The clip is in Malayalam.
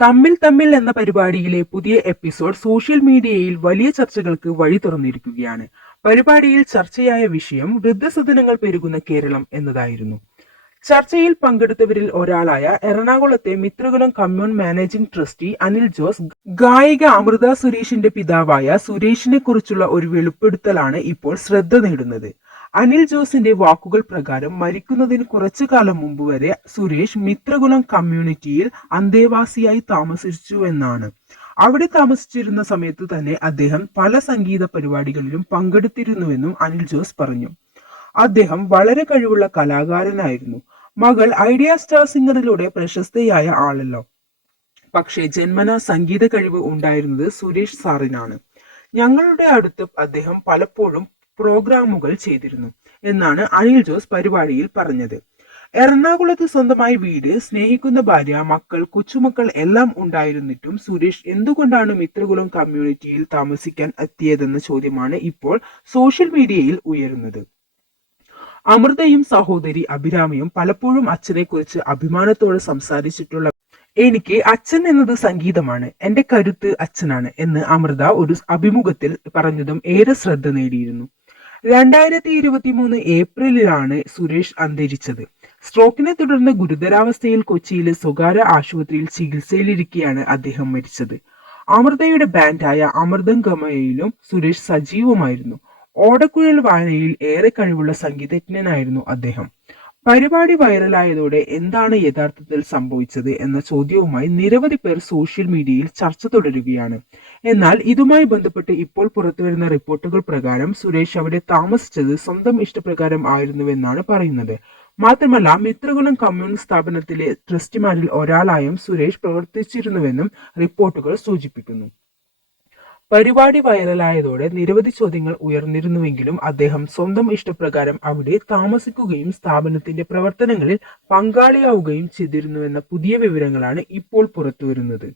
തമ്മിൽ തമ്മിൽ എന്ന പരിപാടിയിലെ പുതിയ എപ്പിസോഡ് സോഷ്യൽ മീഡിയയിൽ വലിയ ചർച്ചകൾക്ക് വഴി തുറന്നിരിക്കുകയാണ്. പരിപാടിയിൽ ചർച്ചയായ വിഷയം വൃദ്ധസദനങ്ങൾ പെരുകുന്ന കേരളം എന്നതായിരുന്നു. ചർച്ചയിൽ പങ്കെടുത്തവരിൽ ഒരാളായ എറണാകുളത്തെ Mithrakulam commune managing trustee Anil Jose ഗായിക അമൃത സുരേഷിന്റെ പിതാവായ സുരേഷിനെ കുറിച്ചുള്ള ഒരു വെളിപ്പെടുത്തലാണ് ഇപ്പോൾ ശ്രദ്ധ നേടുന്നത്. അനിൽ ജോസിന്റെ വാക്കുകൾ പ്രകാരം മരിക്കുന്നതിന് കുറച്ചു കാലം മുമ്പ് വരെ സുരേഷ് മിത്രകുലം കമ്മ്യൂണിറ്റിയിൽ അന്തേവാസിയായി താമസിച്ചുവെന്നാണ്. അവിടെ താമസിച്ചിരുന്ന സമയത്തു തന്നെ അദ്ദേഹം പല സംഗീത പരിപാടികളിലും പങ്കെടുത്തിരുന്നുവെന്നും അനിൽ ജോസ് പറഞ്ഞു. അദ്ദേഹം വളരെ കഴിവുള്ള കലാകാരനായിരുന്നു. മകൾ ഐഡിയ സ്റ്റാർ സിംഗറിലൂടെ പ്രശസ്തയായ ആളല്ലോ. പക്ഷേ ജന്മനാ സംഗീത കഴിവ് ഉണ്ടായിരുന്നത് സുരേഷ് സാറിനാണ്. ഞങ്ങളുടെ അടുത്ത് അദ്ദേഹം പലപ്പോഴും പ്രോഗ്രാമുകൾ ചെയ്തിരുന്നു എന്നാണ് അനിൽ ജോസ് പരിപാടിയിൽ പറഞ്ഞത്. എറണാകുളത്ത് സ്വന്തമായി വീട്, സ്നേഹിക്കുന്ന ഭാര്യ, മക്കൾ, കൊച്ചുമക്കൾ എല്ലാം ഉണ്ടായിരുന്നിട്ടും സുരേഷ് എന്തുകൊണ്ടാണ് മിത്രകുലം കമ്മ്യൂണിറ്റിയിൽ താമസിക്കാൻ എത്തിയതെന്ന ചോദ്യമാണ് ഇപ്പോൾ സോഷ്യൽ മീഡിയയിൽ ഉയരുന്നത്. അമൃതയും സഹോദരി അഭിരാമിയും പലപ്പോഴും അച്ഛനെക്കുറിച്ച് അഭിമാനത്തോടെ സംസാരിച്ചിട്ടുള്ള എനിക്ക് അച്ഛൻ എന്നത് സംഗീതമാണ്, എന്റെ കരുത്ത് അച്ഛനാണ് എന്ന് അമൃത ഒരു അഭിമുഖത്തിൽ പറഞ്ഞതും ഏറെ ശ്രദ്ധ നേടിയിരുന്നു. 2023 ഏപ്രിലിലാണ് സുരേഷ് അന്തരിച്ചത്. സ്ട്രോക്കിനെ തുടർന്ന് ഗുരുതരാവസ്ഥയിൽ കൊച്ചിയിലെ സ്വകാര്യ ആശുപത്രിയിൽ ചികിത്സയിലിരിക്കെയാണ് അദ്ദേഹം മരിച്ചത്. അമൃതയുടെ ബാൻഡായ അമൃതംഗമയിലും സുരേഷ് സജീവമായിരുന്നു. ഓടക്കുഴൽ വായനയിൽ ഏറെ കഴിവുള്ള സംഗീതജ്ഞനായിരുന്നു അദ്ദേഹം. പരിപാടി വൈറലായതോടെ എന്താണ് യഥാർത്ഥത്തിൽ സംഭവിച്ചത് എന്ന ചോദ്യവുമായി നിരവധി പേർ സോഷ്യൽ മീഡിയയിൽ ചർച്ച തുടരുകയാണ്. എന്നാൽ ഇതുമായി ബന്ധപ്പെട്ട് ഇപ്പോൾ പുറത്തുവരുന്ന റിപ്പോർട്ടുകൾ പ്രകാരം സുരേഷ് അവിടെ താമസിച്ചത് സ്വന്തം ഇഷ്ടപ്രകാരം ആയിരുന്നുവെന്നാണ് പറയുന്നത്. മാത്രമല്ല, മിത്രകുലം കമ്മ്യൂൺ സ്ഥാപനത്തിലെ ട്രസ്റ്റിമാരിൽ ഒരാളായും സുരേഷ് പ്രവർത്തിച്ചിരുന്നുവെന്നും റിപ്പോർട്ടുകൾ സൂചിപ്പിക്കുന്നു. പരിപാടി വൈറലായതോടെ നിരവധി ചോദ്യങ്ങൾ ഉയർന്നിരുന്നുവെങ്കിലും അദ്ദേഹം സ്വന്തം ഇഷ്ടപ്രകാരം അവിടെ താമസിക്കുകയും സ്ഥാപനത്തിന്റെ പ്രവർത്തനങ്ങളിൽ പങ്കാളിയാവുകയും ചെയ്തിരുന്നുവെന്ന പുതിയ വിവരങ്ങളാണ് ഇപ്പോൾ പുറത്തുവരുന്നത്.